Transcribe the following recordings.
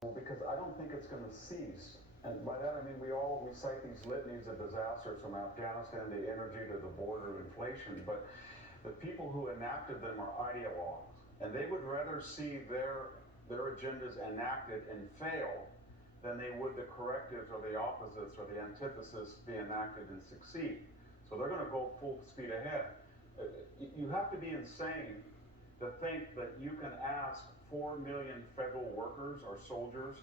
because I don't think it's going to cease. And by that I mean we all recite these litanies of disasters from Afghanistan, the energy to the border inflation, but the people who enacted them are ideologues, and they would rather see their agendas enacted and fail than they would the correctives or the opposites or the antithesis be enacted and succeed. So they're going to go full speed ahead. You have to be insane to think that you can ask 4 million federal workers or soldiers,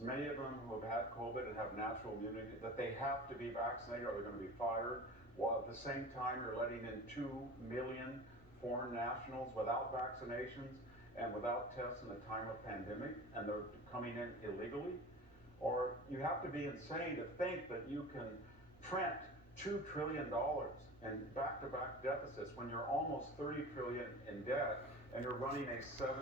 many of them who have had COVID and have natural immunity, that they have to be vaccinated or they're going to be fired, while at the same time you're letting in 2 million foreign nationals without vaccinations and without tests in the time of pandemic, and they're coming in illegally. Or you have to be insane to think that you can print $2 trillion in back-to-back deficits when you're almost 30 trillion in debt and you're running a 7%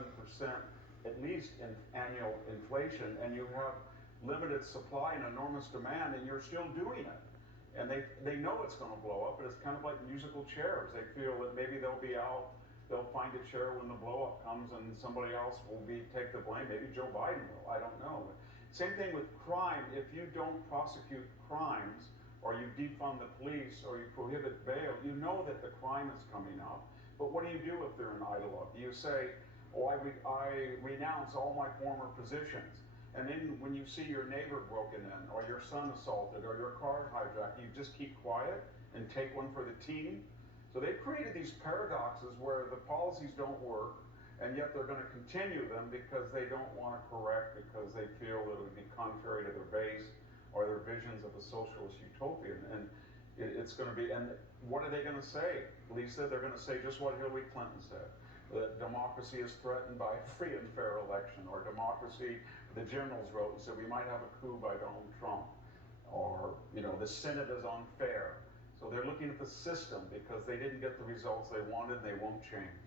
at least in annual inflation, and you have limited supply and enormous demand, and you're still doing it. And they know it's going to blow up, but it's kind of like musical chairs. They feel that maybe they'll be out, they'll find a chair when the blow up comes and somebody else will take the blame. Maybe Joe Biden will, I don't know. Same thing with crime. If you don't prosecute crimes, or you defund the police, or you prohibit bail, you know that the crime is coming up. But what do you do if they're an ideologue? Do you say, oh, I renounce all my former positions? And then when you see your neighbor broken in, or your son assaulted, or your car hijacked, you just keep quiet and take one for the team? So they've created these paradoxes where the policies don't work, and yet they're going to continue them because they don't want to correct, because they feel that it would be contrary to their base or their visions of a socialist utopia. And it's going to be, and what are they going to say? Lisa, they're going to say just what Hillary Clinton said, that democracy is threatened by a free and fair election, or democracy, the generals wrote and said we might have a coup by Donald Trump, or the Senate is unfair. So they're looking at the system because they didn't get the results they wanted, and they won't change.